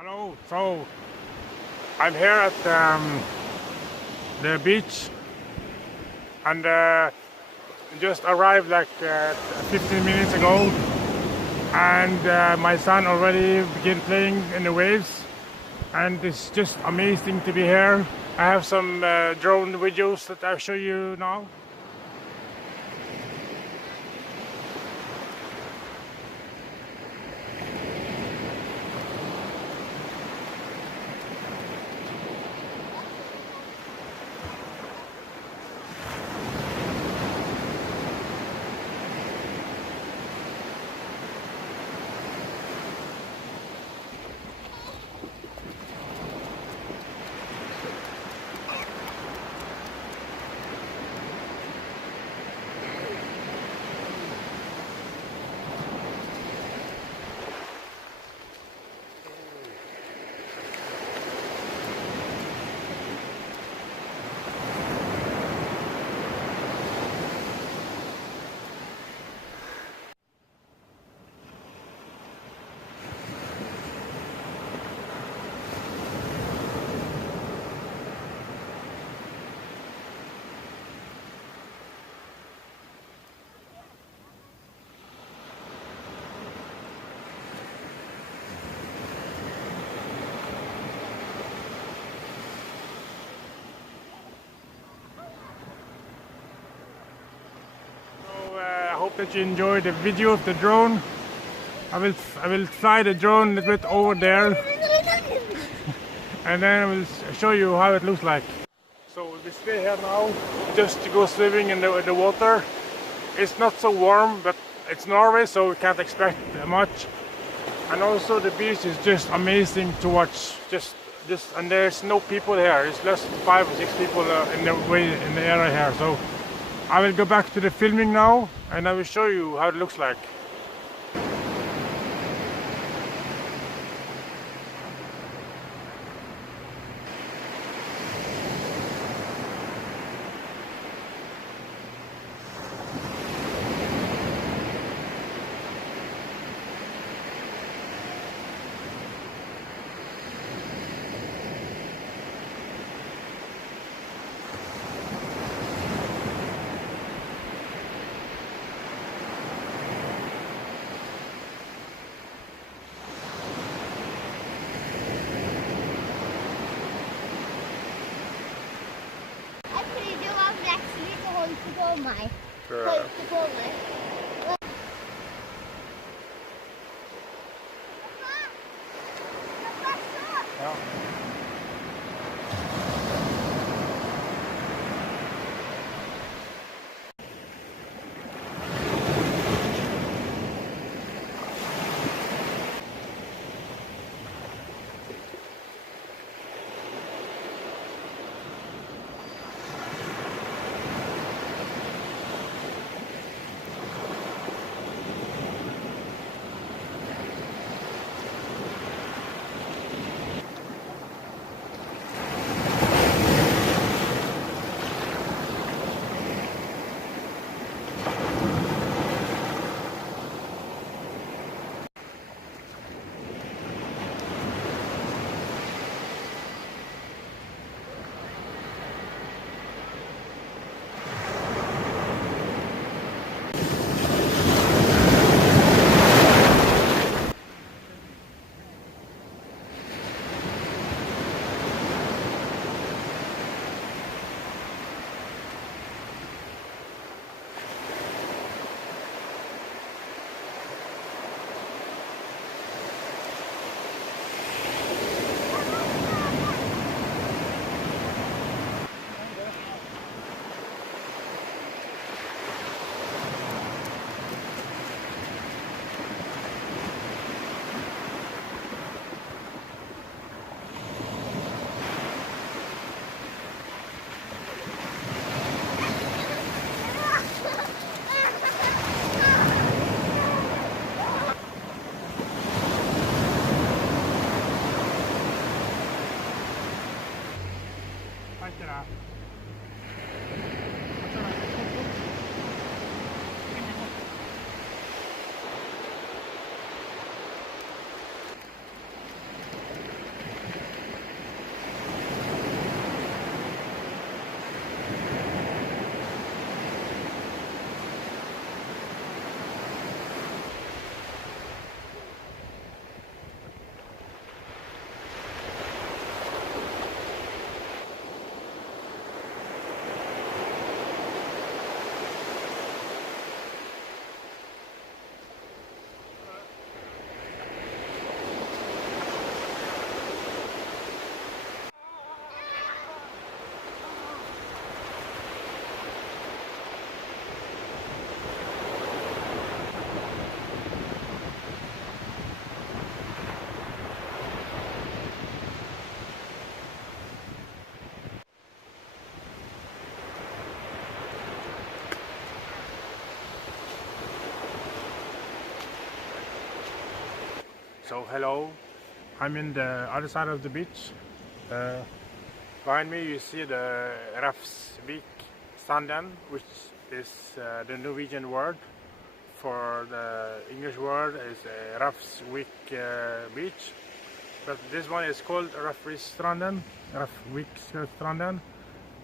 Hello. So I'm here at the beach and just arrived like 15 minutes ago, and my son already began playing in the waves, and it's just amazing to be here. I have some drone videos that I'll show you now. I hope that you enjoy the video of the drone. I will fly the drone a little bit over there and then I will show you how it looks like. So we stay here now just to go swimming in the water. It's not so warm, but it's Norway, so we can't expect much. And also the beach is just amazing to watch. And there's no people here. It's just 5 or 6 people in the area here. So I will go back to the filming now and I will show you how it looks like. Meg. Sure. Holdt på meg. Ja. So hello, I'm in the other side of the beach. Behind me you see the Refviksanden, which is the Norwegian word for the English word is Refvik beach. But this one is called Refviksanden,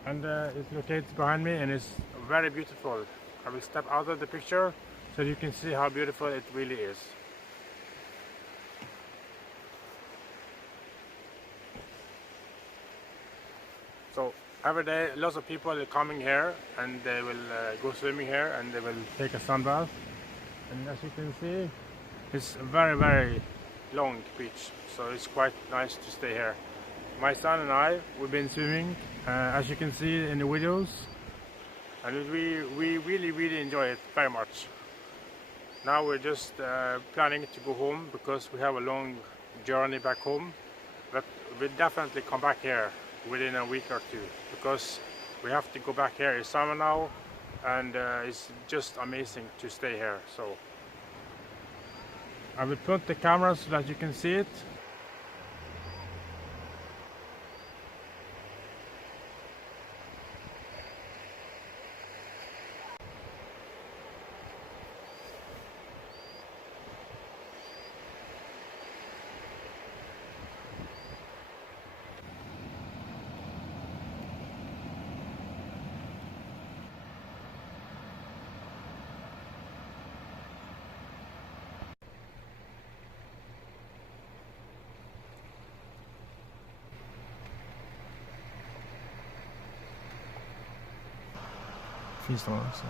and it's located behind me and it's very beautiful. I will step out of the picture so you can see how beautiful it really is. So every day lots of people are coming here and they will go swimming here and they will take a sunbath. And as you can see, it's a very long beach, so it's quite nice to stay here. My son and I, we've been swimming, as you can see in the videos, and we really enjoy it very much. Now we're just planning to go home because we have a long journey back home, but we'll definitely come back here within a week or two because we have to go back here. It's summer now and it's just amazing to stay here. So I will put the camera so that you can see it. Finns det någon också?